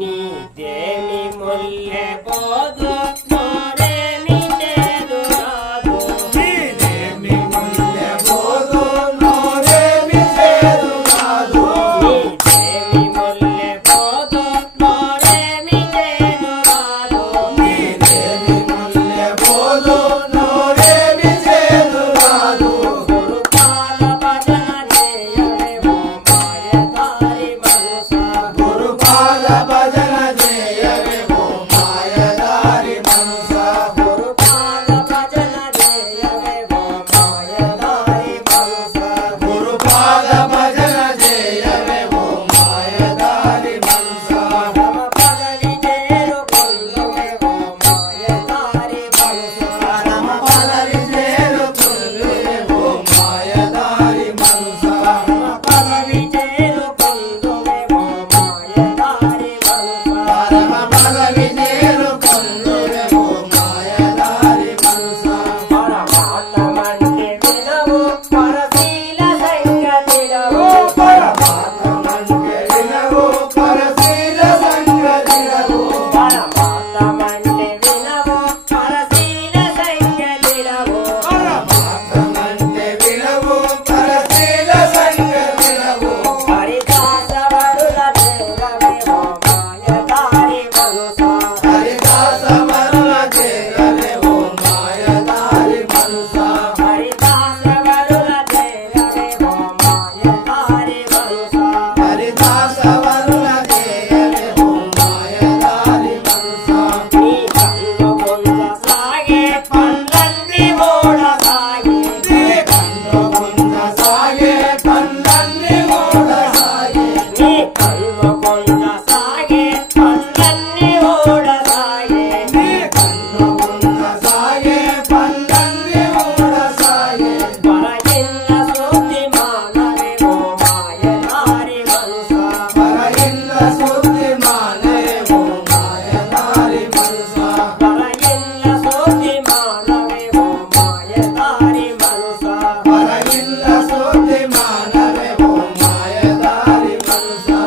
నీదేమి ముల్లె పోదు నోరేమి చేదు రాదు నీదేమి ముల్లె పోదు నోరేమి చేదు రాదు నీదేమి ముల్లె పోదు నోరేమి చేదు రాదు నీదేమి ముల్లె పోదు నోరేమి చేదు రాదు గురుపాల భజన చేయవేమో మాయదారి మనసా గురుపాద భజన చేయవేమో మాయదారి మనసా గురుపాల భజన చేయవేమో మాయదారి మనసా గురుపాద భజన చేయవేమో మాయదారి మనసా రమ పదవి చేరుకొందువేమో మాయదారి మనసా రమ పదవి చేరుకొందువేమో మాయదారి మనసా రమ పదవి చేరుకొందువేమో మాయదారి మనసా పరమ పదవి చేరుకొందువేమో మాయదారి మనసా పరమాత్మంటే వినవు పరశీల సంగతిరవు పరమాత్మంటే వినవు పరశీల సంగతిరవు పరమాత్మంటే వినవు పరశీల సంగతిరవు పరమాత్మంటే వినవు పరశీల సంగతిరవు హరిదాసవరుల చేరవేమో మాయదారి మనసా హరిదాసవరుల చేరవేమో మాయదారి మనసా హరిదాసవరుల చేరవేమో మాయదారి మనసా హరిదాసవరుల చేరవేమో మాయదారి మనసా నీ కన్ను కొంద సాగే పల్లన్ని మోడ సాగే నీ కన్ను కొంద సాగే పల్లన్ని మోడ సాగే నీ కన్ను కొంద సాగే పల్లన్ని మోడ సాగే నీ కన్ను కొంద సాగే పల్లన్ని మోడ సాగే పరగిల్ల శుద్ధి మానవేమో మాయదారి మనసా పరగిల్ల శుద్ధి మానేమో మాయదారి మనసా పరగిల్ల శుద్ధి మానవేమో మాయదారి మనసా పరగిల్ల శుద్ధి మానవేమో మాయదారి మనసా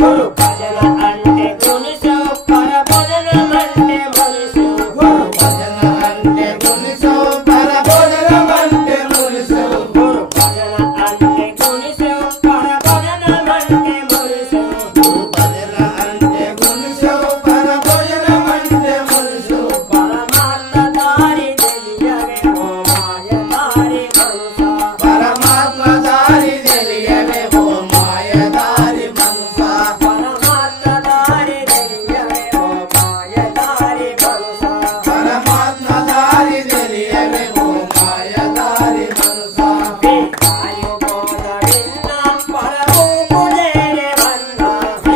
గురు భజన అంటే గునిసు పర భజనమంటే మనసు గురు భజన అంటే మునిసు పరభజనమంటే మునిసు గురు భజన అంటే గునిసు పర భజనమంటే మనసు గురు భజన అంటే మునిసు పరభజనమంటే మునిసు పరమాత్మ దారి తెలియవేమో మాయదారి మనసా పరమాత్మ దారి తెలియవేమో మాయదారి మనసా పరమాత్మ దారి తెలియవేమో మాయదారి మనసా పరమాత్మ దారి తెలియవేమో మాయదారి మనసా వేదాయు బోధ విన్నా పరమూపు చేరేవన్నా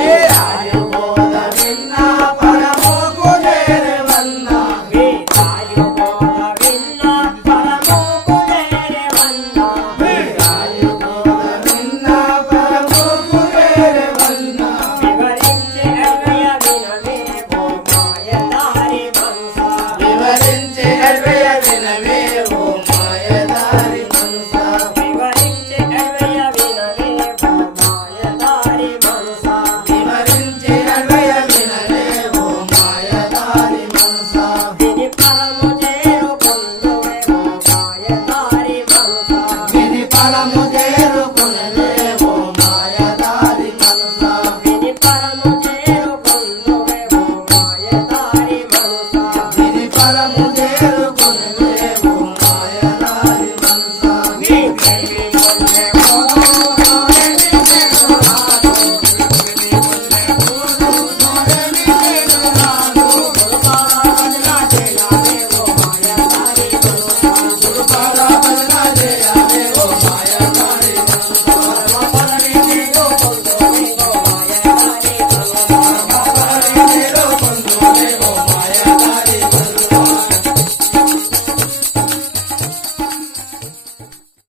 ఏ ఆయుబోధ విన్నా పరమోకు చేరవన్నా వేదాయు బోధ విన్నా పరమూపు చేరేవన్నా ఏ ఆయుబోధ విన్నా పరమోకు చేరవన్నా వివరించే అవ్యయ వినవేమో మాయదారి మనసా వివరించే అవ్యయ వినవేమో మాయదారి మనసా వివరించే అవ్యయ వినవేమో మాయదారి మనసా వివరించే అవ్యయ వినవేమో మాయదారి మనసా విని పరము చేరుకొందువేమో మాయదారి మనసా విని ఫలము చేరుకునేమో మాయదారి మనసా విని పరము చేరుకొందువేమో మాయదారి మనసా విని ఫలము